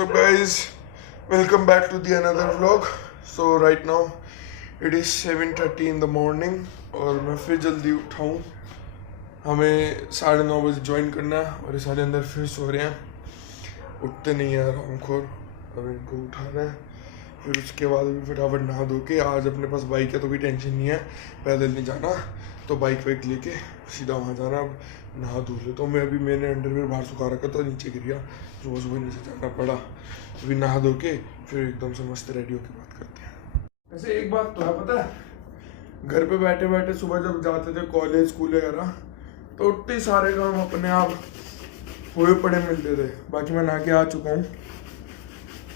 What's up guys, welcome back to the another vlog. So right now it is 7:30 in the morning और मैं फिर जल्दी उठा हूँ. हमें 9:30 बजे ज्वाइन करना है और ये सारे अंदर फिर सो रहे हैं. उठते नहीं यार हमखोर. अब इनको उठाना है. फिर उसके बाद भी फटाफट नहा धो के, आज अपने पास बाइक है तो कोई टेंशन नहीं है, पैदल नहीं जाना, तो बाइक वाइक लेके सीधा वहाँ जाना. अब नहा धो ले तो मैंने अंडरवेयर बाहर सुखा रखा तो नीचे गिर गया, सुबह सुबह नीचे जाना पड़ा. अभी नहा धो के फिर एकदम से मस्त रेडी होकर बात करते हैं. वैसे एक बात तो है पता है, घर पे बैठे बैठे सुबह जब जाते थे कॉलेज स्कूल वगैरह तो उतने सारे काम अपने आप हुए पड़े मिलते थे. बाकी मैं नहा के आ चुका हूँ,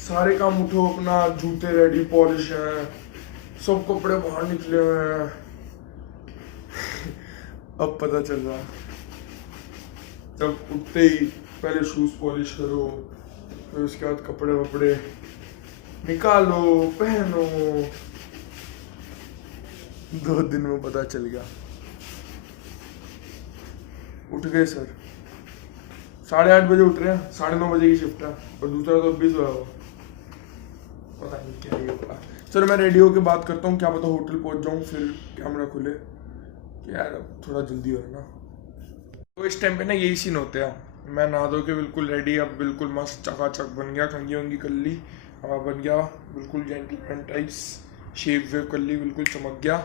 सारे काम उठो, अपना जूते रेडी, पॉलिश है, सब कपड़े बाहर निकले हुए हैं. अब पता चल रहा जब उठते ही पहले शूज पॉलिश करो, फिर उसके बाद कपड़े वपड़े निकालो, पहनो. 2 दिन में पता चल गया. उठ गए सर, 8:30 बजे उठ रहे हैं, 9:30 बजे की शिफ्ट है और दूसरा तो 20 हुआ हो. पता नहीं क्या ये होगा. चलो मैं रेडी होके बात करता हूँ, क्या पता होटल पहुँच जाऊँ फिर कैमरा खुले. यार अब थोड़ा जल्दी हो रहा ना, तो इस टाइम पे ना यही सीन होते हैं. मैं नहा धो के बिल्कुल रेडी, अब बिल्कुल मस्त चकाचक बन गया, कंघी वंगी कर ली, हवा बन गया बिल्कुल जेंटलमैन टाइप्स, शेव वेव कर ली, बिल्कुल चमक गया.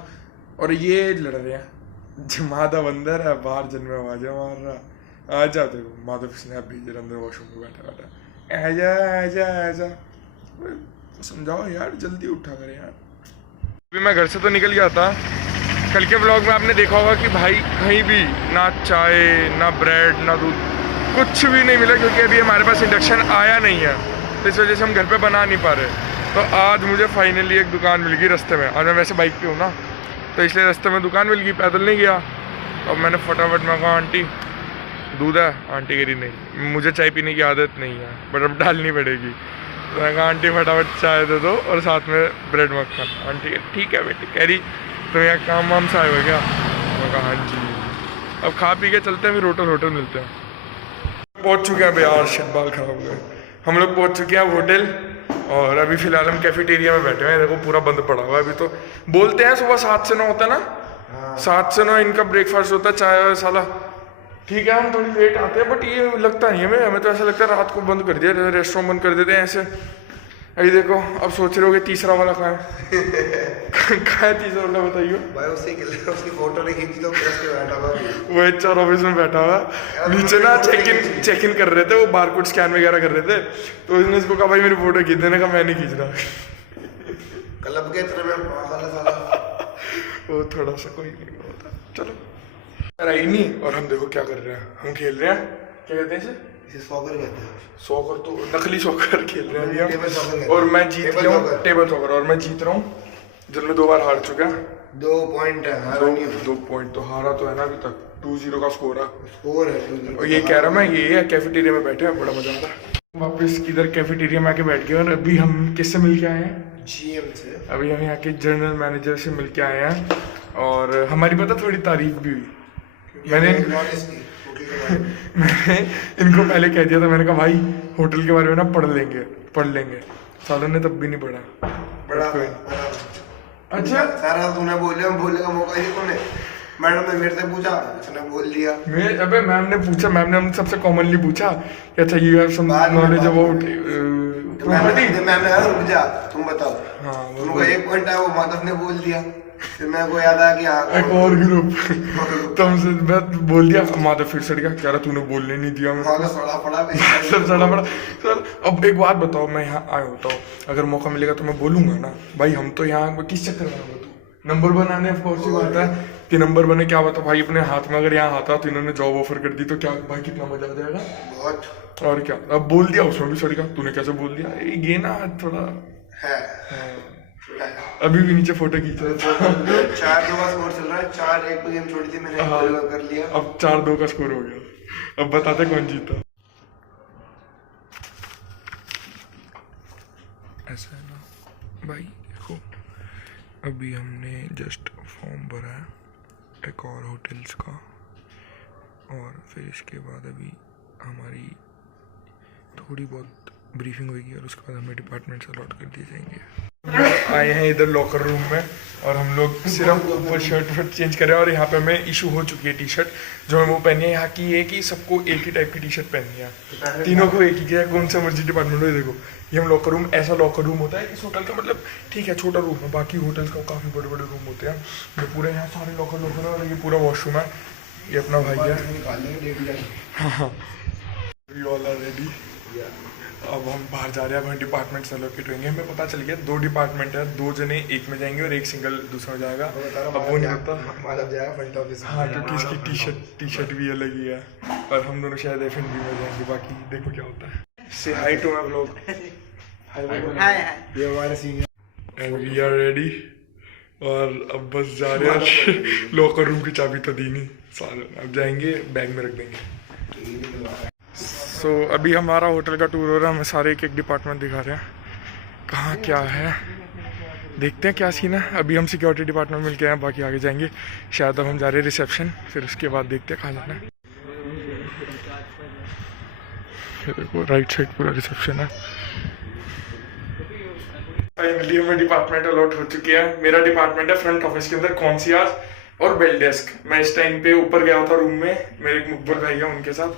और ये लड़ रहे हैं माधव अंदर है, बाहर जन्मे आवाज़ मार रहा. आ जा देखो माधव स्नैप भेज रहा अंदर वॉशरूम में बैठा बैठा. ऐजा ऐजा ऐजा, समझाओ यार जल्दी उठा करे यार. अभी मैं घर से तो निकल गया था. कल के ब्लॉग में आपने देखा होगा कि भाई कहीं भी ना चाय ना ब्रेड ना दूध, कुछ भी नहीं मिला, क्योंकि अभी हमारे पास इंडक्शन आया नहीं है, तो इस वजह से हम घर पे बना नहीं पा रहे. तो आज मुझे फाइनली एक दुकान मिल गई रास्ते में. आज मैं वैसे बाइक पे हूँ ना, तो इसलिए रास्ते में दुकान मिल गई, पैदल नहीं गया. तो अब मैंने फटाफट मैं कहा आंटी दूध है. आंटी कह रही नहीं, मुझे चाय पीने की आदत नहीं है बट अब डालनी पड़ेगी. तो मैं कहा आंटी फटाफट चाय दे दो और साथ में ब्रेड मक्खन. आंटी ठीक है बेटी. कह रही तो यहाँ काम वाम से आए हो क्या? मैं कहा हाँ जी. अब खा पी के चलते हैं, फिर होटल मिलते हैं. पहुँच चुके हैं अभी यार, शिट बाल खराब हो गए. हम लोग पहुँच चुके हैं होटल और अभी फ़िलहाल हम कैफेटेरिया में बैठे हैं. देखो पूरा बंद पड़ा हुआ है अभी. तो बोलते हैं सुबह 7 से 9 होता है ना, 7 से 9 इनका ब्रेकफास्ट होता है, चाय वाय साला. ठीक है हम थोड़ी लेट आते हैं, बट ये लगता नहीं है हमें तो ऐसा लगता है रात को बंद कर दिया, रेस्टोरेंट बंद कर देते हैं ऐसे. अभी देखो अब सोच रहे हो कि तीसरा वाला कहाँ है. कहाँ है तीसरा वाला बताइए भाई. उसकी फोटो नहीं खींची तो कैसे बैठा हुआ वो HR ऑफिस में बैठा हुआ. नीचे ना चेक इन कर रहे थे, वो बारकोड स्कैन वगैरह कर रहे थे, तो उसने इसको कहा भाई मेरी फोटो खींच देने का. मैं नहीं खींच रहा. क्लब के तरह में साला वो थोड़ा सा कोई नहीं होता. चलो आई नहीं. और हम देखो क्या कर रहे हैं, हम खेल रहे हैं, क्या कहते हैं इसे सॉकर कहते हैं. सॉकर तो नकली सॉकर खेल रहे हैं टेबल सॉकर अभी कहते हम. और हैं. मैं जीत गया हूँ टेबल सॉकर, और मैं जीत रहा हूँ जिनमें 2 बार हार चुका है. 2 पॉइंट है. 2 पॉइंट तो हारा तो है ना अभी तक. 2-0 का स्कोर है. स्कोर है 2-0. और ये कह रहा मैं, ये है कैफेटेरिया में बैठे हैं, बड़ा मजा आता है. वापस इधर कैफेटेरिया में आके बैठ गए. और अभी हम किससे मिल के आए हैं? GM से. अभी हम यहाँ के जनरल मैनेजर से मिल के आए हैं और हमारी पता थोड़ी तारीफ भी हुई. मैंने इनको पहले कह दिया था, मैंने कहा भाई होटल के बारे में ना पढ़ लेंगे. सालों ने तब भी नहीं पढ़ा. बड़ा अच्छा सारा तूने बोलने का मौका ही तूने. मैडम ने मेरे से पूछा, उसने बोल दिया. अबे मैम ने पूछा, मैम ने हमने सबसे कॉमनली पूछा कि अच्छा you have some knowledge about property. Ma'am ने कहा रुक जा तुम बताओ. हाँ तुमको 1 पॉइंट है, वो माधव ने बोल दिया. फिर मेरे को याद आया कि हाँ एक और ग्रुप तो हमसे मैं बोल दिया. माधव फिर सड़ गया, कह रहा तूने बोलने नहीं दिया. सड़ा पड़ा सब सड़ा पड़ा. सर अब एक बात बताओ, मैं यहाँ आया होता हूँ, अगर मौका मिलेगा तो मैं बोलूंगा ना भाई. हम तो यहाँ किस चक्कर में आए, तू नंबर बनाने ऑफ कोर्स ही बात है कि नंबर बने. क्या बता भाई अपने हाथ में अगर यहाँ आता तो इन्होंने जॉब ऑफर कर दी तो क्या भाई कितना मजा आ जाएगा. बहुत. और क्या, अब बोल दिया उसमें भी सड़ गया. तूने कैसे बोल दिया, ये ना थोड़ा है. अभी भी नीचे फोटो खींच रहा था. 4-2 का स्कोर चल रहा है. 4-1 पे गेम छोड़ी थी मैंने, कर लिया. अब 4-2 का स्कोर हो गया. अब बताते कौन जीता. ऐसा है ना भाई. देखो अभी हमने जस्ट फॉर्म भरा है एक और होटल्स का, और फिर इसके बाद अभी हमारी थोड़ी बहुत ब्रीफिंग होगी और उसके बाद हमें डिपार्टमेंट से अलॉट कर दिए जाएंगे। आए हैं इधर लॉकर रूम में और हम लोग सिर्फ ऊपर शर्ट वर्ट चेंज कर रहे हैं और यहाँ पे हमें इशू हो चुकी है टी शर्ट जो हमें वो पहनी है। यहाँ की ये कि सबको एक ही टाइप की टी शर्ट पहननी है, तीनों को एक ही किया, कौन सा मर्जी डिपार्टमेंट हो। देखो ये हम लॉकर रूम, ऐसा लॉकर रूम होता है इस होटल का, मतलब ठीक है छोटा रूम है, बाकी होटल का काफ़ी बड़े बड़े रूम होते हैं। ये पूरे यहाँ सारे लॉकर है और ये पूरा वॉशरूम है। ये अपना भाई है। हाँ वी ऑल आर रेडी। अब हम बाहर जा रहे हैं, अब डिपार्टमेंट से एलोकेट होंगे। हमें पता चल गया 2 डिपार्टमेंट है, 2 जने एक में जाएंगे और एक सिंगल दूसरा में जाएगा। अब वो नहीं होता। हाँ क्योंकि इसकी टी शर्ट भी अलग ही है और हम दोनों शायद F&B में जाएंगे, बाकी देखो क्या होता है। Say hi to my vlog. Hi ये हमारे senior and we are ready. और अब बस जा रहे हैं। लॉकर रूम की चाबी तो दी नहीं सारे, अब जाएंगे बैग में रख देंगे। सो अभी हमारा होटल का टूर हो रहा है, हमें सारे एक एक डिपार्टमेंट दिखा रहे हैं कहाँ क्या है, देखते हैं क्या सीन है। अभी हम सिक्योरिटी डिपार्टमेंट मिल के आए हैं, बाकी आगे जाएंगे शायद। अब हम जा रहे हैं रिसेप्शन, फिर उसके बाद देखते हैं कहाँ जाना है। ये देखो राइट साइड पूरा रिसेप्शन है। फाइनली हमें डिपार्टमेंट अलॉट हो चुकी है। मेरा डिपार्टमेंट है फ्रंट ऑफिस के अंदर कॉन्सियर्ज और बेल डेस्क। मैं इस टाइम पे ऊपर गया था रूम में, मेरे एक मुकबल भाई है उनके साथ,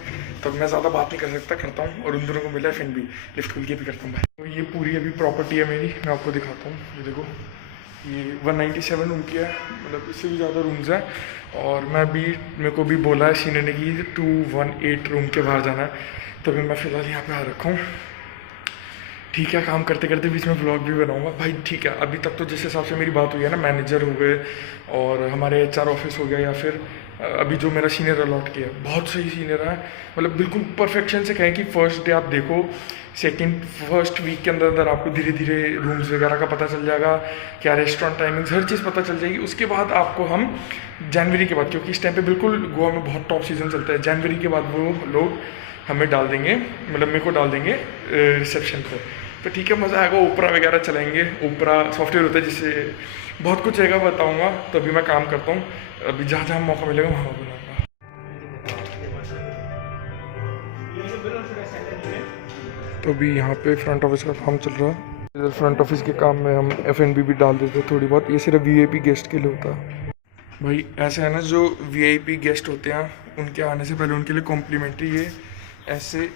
तब मैं ज़्यादा बात नहीं कर सकता, करता हूँ। और उन दोनों को मिला F&B, लिफ्ट खुल के भी करता हूँ भाई। तो ये पूरी अभी प्रॉपर्टी है मेरी, मैं आपको दिखाता हूँ। ये देखो ये 197 रूम की है, मतलब इससे भी ज़्यादा रूम्स हैं। और मैं भी, मेरे को भी बोला है सीनियर ने कि 218 रूम के बाहर जाना है, तभी मैं फ़िलहाल यहाँ पे आ रखा हूँ। ठीक है, काम करते करते बीच में व्लॉग भी बनाऊंगा भाई। ठीक है, अभी तक तो जिस हिसाब से मेरी बात हुई है ना, मैनेजर हो गए और हमारे HR ऑफिस हो गया, या फिर अभी जो मेरा सीनियर अलॉट किया, बहुत सही सीनियर है। मतलब बिल्कुल परफेक्शन से कहें कि फर्स्ट डे आप देखो, फर्स्ट वीक के अंदर अंदर आपको धीरे धीरे रूम्स वगैरह का पता चल जाएगा, क्या रेस्टोरेंट टाइमिंग्स, हर चीज़ पता चल जाएगी। उसके बाद आपको हम जनवरी के बाद, क्योंकि इस टाइम पे बिल्कुल गोवा में बहुत टॉप सीजन चलता है, जनवरी के बाद वो लोग हमें डाल देंगे, मतलब मेरे को डाल देंगे रिसेप्शन पर। तो ठीक है, मज़ा आएगा। ओपरा वगैरह चलाएंगे, ओपरा सॉफ्टवेयर होता है जिससे बहुत कुछ रहेगा, बताऊँगा। तो अभी मैं काम करता हूँ, अभी जहाँ जहाँ मौका मिलेगा वहाँ बनाऊँगा। तो अभी यहाँ पे फ्रंट ऑफिस का काम चल रहा है। इधर फ्रंट ऑफिस के काम में हम F&B भी डाल देते हैं थोड़ी बहुत। ये सिर्फ VIP गेस्ट के लिए होता है भाई। ऐसे है ना, जो VIP गेस्ट होते हैं उनके आने से पहले उनके लिए कॉम्प्लीमेंट्री ये ऐसे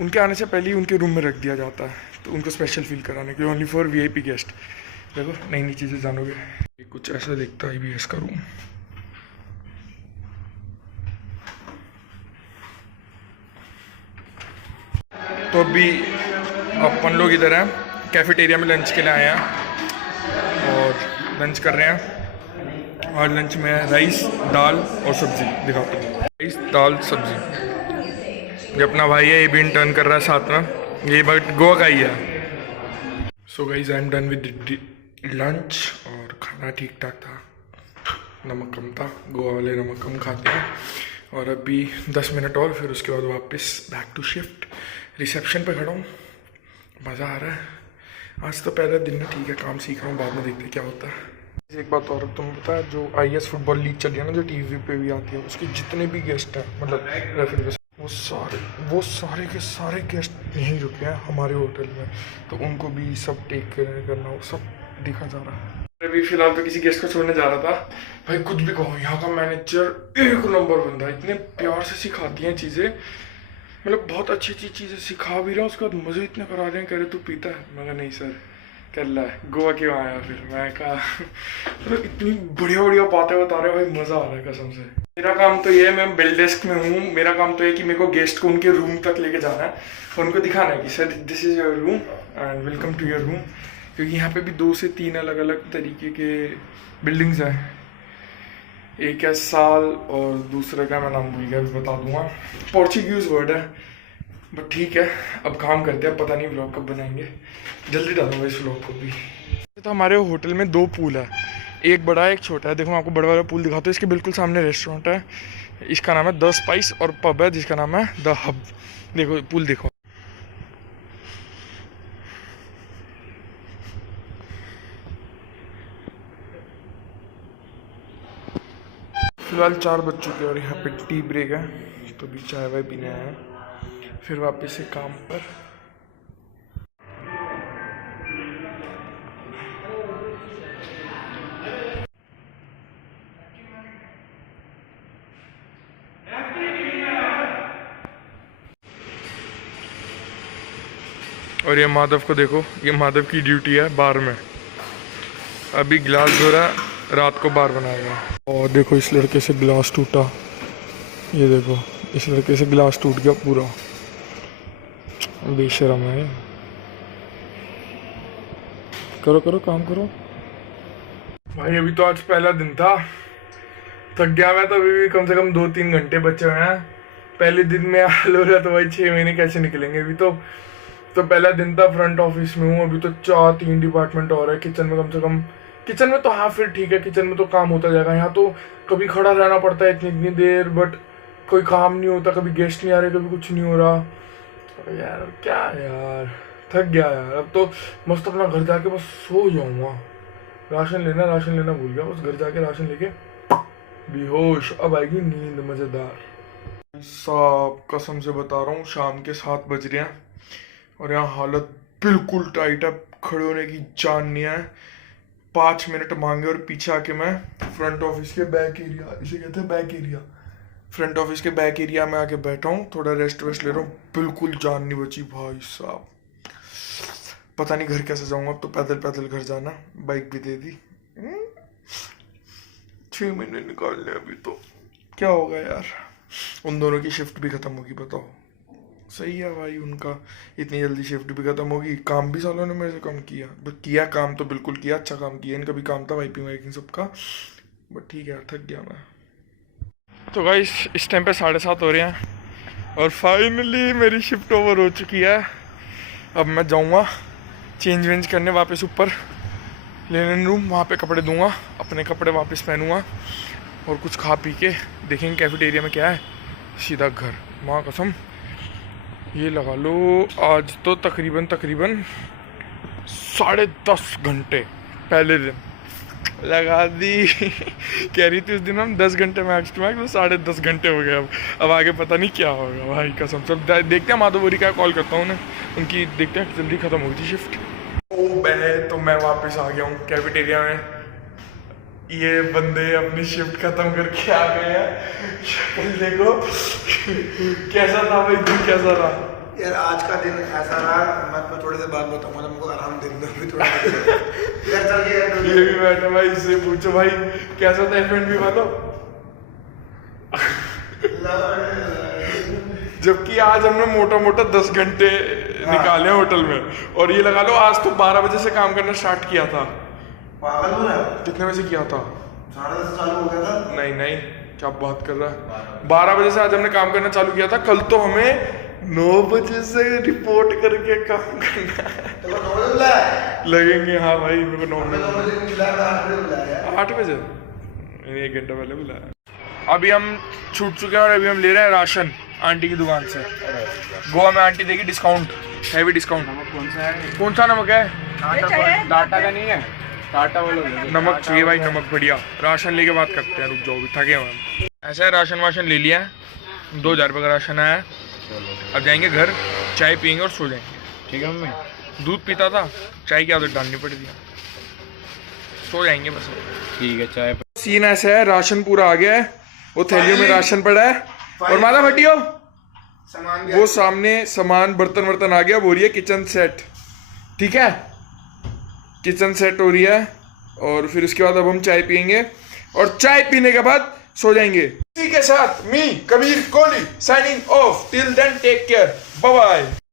उनके आने से पहले ही उनके रूम में रख दिया जाता है, तो उनको स्पेशल फील कराने के लिए, ओनली फॉर VIP गेस्ट। देखो नई नई चीज़ें जानोगे। ये कुछ ऐसा दिखता है IBS का रूम। तो अभी अपन लोग इधर हैं, कैफेटेरिया में लंच के लिए आए हैं और लंच कर रहे हैं। और लंच में है राइस, दाल और सब्ज़ी। दिखाता हूँ, राइस, दाल, सब्ज़ी। ये अपना भाई है, ये भी इंटर्न कर रहा है साथ में, ये बट गोवा का ही है। So guys I am done with lunch और खाना ठीक ठाक था, नमक कम था, गोवा वाले नमक कम खाते हैं। और अभी 10 मिनट और, फिर उसके बाद वापस बैक टू शिफ्ट। रिसेप्शन पे खड़ा हूँ, मज़ा आ रहा है। आज तो पहला दिन है, ठीक है, काम सीख रहा हूँ, बाद में देखते हैं क्या होता है। एक बात और तुम्हें पता है, जो IS फुटबॉल लीग चल रही है ना, जो TV पे भी आती है, उसके जितने भी गेस्ट हैं, मतलब रेफरी, वो सारे के सारे गेस्ट यहीं रुके हैं हमारे होटल में, तो उनको भी सब टेक केयर करना, वो सब देखा जा रहा है। अभी फिलहाल तो किसी गेस्ट को छोड़ने जा रहा था भाई। कुछ भी कहो, यहाँ का मैनेजर एक नंबर बंदा है, इतने प्यार से सिखाती हैं चीज़ें, मतलब बहुत अच्छी अच्छी चीज़ें सिखा भी रहा हूँ, उसके बाद मज़े इतने करा रहे हैं। कह रहे तू पीता है? मैं कहा नहीं सर। कर ला है, गोवा क्यों आया? फिर मैं कहा मतलब इतनी बढ़िया बढ़िया बातें बता रहे हो भाई, मज़ा आ रहा है कसम से। मेरा काम तो ये है, मैं बेल डेस्क में हूँ, मेरा काम तो ये कि मेरे को गेस्ट को उनके रूम तक लेके जाना है और उनको दिखाना है कि sir this is your room and welcome to your room. क्योंकि यहाँ पे भी 2 से 3 अलग अलग तरीके के बिल्डिंग्स हैं। एक है साल और दूसरे का मैं नाम भूल गया, अभी बता दूंगा, पोर्चुगीज वर्ड है, बट ठीक है। अब काम करते हैं, पता नहीं व्लॉग कब बनाएंगे, जल्दी डालूंगा इस व्लॉग को भी। तो हमारे होटल में 2 पूल है, एक बड़ा है एक छोटा है। देखो मैं आपको बड़ा वाला पूल दिखाता हूँ, इसके बिल्कुल सामने रेस्टोरेंट है, इसका नाम है द स्पाइस, और पब है जिसका नाम है द हब। देखो पूल देखो। फिलहाल 4 बज चुके हैं और यहाँ पे टी ब्रेक है, तो भी चाय वाय पीने आए हैं, फिर वापस से काम पर। और ये माधव को देखो, ये माधव की ड्यूटी है बार में। अभी गिलास धो रहा है, रात को बार बनाएगा। और देखो इस लड़के से गिलास टूटा, ये देखो इस लड़के से गिलास टूट गया पूरा, बेशरम है। करो करो काम करो भाई। अभी तो आज पहला दिन था, थक गया मैं तो। अभी भी कम से कम 2-3 घंटे बचे हुए हैं। पहले दिन में हाल हो रहा तो भाई 6 महीने कैसे निकलेंगे। अभी तो पहला दिन था, फ्रंट ऑफिस में हूँ। अभी तो 4-3 डिपार्टमेंट और है। किचन में कम से कम, किचन में तो हाँ फिर ठीक है, किचन में तो काम होता जाएगा। यहाँ तो कभी खड़ा रहना पड़ता है इतनी देर, बट कोई काम नहीं होता, कभी गेस्ट नहीं आ रहे, कभी कुछ नहीं हो रहा। यार क्या यार, थक गया यार। अब तो मस्त अपना घर जाके बस सो जाऊंगा। राशन लेना भूल गया, बस घर जाके राशन लेके बेहोश, अब आएगी नींद मजेदार। सब कसम से बता रहा हूँ, शाम के 7 बज रहे हैं और यहाँ हालत बिल्कुल टाइट है, खड़े होने की जान नहीं है। 5 मिनट मांगे और पीछे आके मैं फ्रंट ऑफिस के बैक एरिया, इसे कहते हैं बैक एरिया, फ्रंट ऑफिस के बैक एरिया में आके बैठा हूँ, थोड़ा रेस्ट वेस्ट ले रहा हूँ। बिल्कुल जान नहीं बची भाई साहब। पता नहीं घर कैसे जाऊंगा। अब तो पैदल घर जाना, बाइक भी दे दी। 6 महीने निकालने अभी तो क्या होगा यार। उन दोनों की शिफ्ट भी खत्म होगी, बताओ। सही है भाई, उनका इतनी जल्दी शिफ्ट भी खत्म होगी। काम भी सालों ने मेरे से कम किया काम तो बिल्कुल किया, अच्छा काम किया। इनका भी काम था वाइपिंग सबका, बट ठीक है यार, थक गया मैं तो। गाइस इस टाइम पे 7:30 हो रहे हैं और फाइनली मेरी शिफ्ट ओवर हो चुकी है। अब मैं जाऊंगा चेंज वेंज करने वापस ऊपर लेने रूम, वहाँ पे कपड़े दूंगा, अपने कपड़े वापस पहनूंगा और कुछ खा पी के देखेंगे कैफेटेरिया में क्या है, सीधा घर। माँ कसम, ये लगा लो आज तो तकरीबन 10.5 घंटे पहले दिन लगा दी। कह रही थी उस दिन हम 10 घंटे मैक्स टू मैक्स, तो 10.5 घंटे हो गए। अब आगे पता नहीं क्या होगा भाई, कसम। सब देखते हैं, माधोवरी का कॉल करता हूँ उन्हें, उनकी देखते हैं जल्दी खत्म हुई थी शिफ्ट। ओ बे, तो मैं वापस आ गया हूँ कैफेटेरिया में। ये बंदे अपनी शिफ्ट खत्म करके आ गए हैं। शक्ल देखो कैसा था भाई, दिन कैसा रहा यार। आज का दिन ऐसा रहा, मैं तो थोड़ी देर बाद बताऊंगा, तुमको आराम दिन दो भी थोड़ा यार। चल गया ये भी बैठा भाई, इससे पूछो भाई कैसा था F&B वालों। जबकि आज हमने मोटा 10 घंटे निकाले होटल में, और ये लगा लो आज तो 12 बजे से काम करना स्टार्ट किया था। पागल हो रहा है? कितने बजे किया था? 10:30 चालू हो गया था। नहीं, क्या बात कर रहा है। 12 बजे से आज हमने काम करना चालू किया था। कल तो हमें 9 बजे से रिपोर्ट करके काम करना है। तो 9 बजे बुलाया लगेंगे। हाँ भाई, मेरे को 9 बजे बुलाया। 8 बजे, 1 घंटा पहले बुलाया। अभी हम छूट चुके हैं और अभी हम ले रहे हैं राशन आंटी की दुकान से। गोवा में आंटी देगी डिस्काउंट, हैवी डिस्काउंट। कौन सा नमक है? टाटा का नहीं है, टाटा वाला नमक चाहिए भाई, नमक बढ़िया। राशन लेके बात करते हैं, रुक जाओ, भी थके हुए। ऐसा है, राशन वाशन ले लिया है, 2000 रुपये का राशन आया। अब जाएंगे घर, चाय पियेंगे और सो जाएंगे। ठीक है मम्मी। दूध पीता था, चाय की आदत डालनी पड़ेगी, सो जाएंगे बस। ठीक है, चाय सीन ऐसा है, राशन पूरा आ गया है, वो थैलियों में राशन पड़ा है। और माता हटियो, वो सामने सामान बर्तन वर्तन आ गया, वो रही है किचन सेट। ठीक है, किचन सेट हो रही है। और फिर उसके बाद अब हम चाय पियेंगे और चाय पीने के बाद सो जाएंगे। इसी के साथ me Kabir Kohli signing off. Till then take care, bye bye.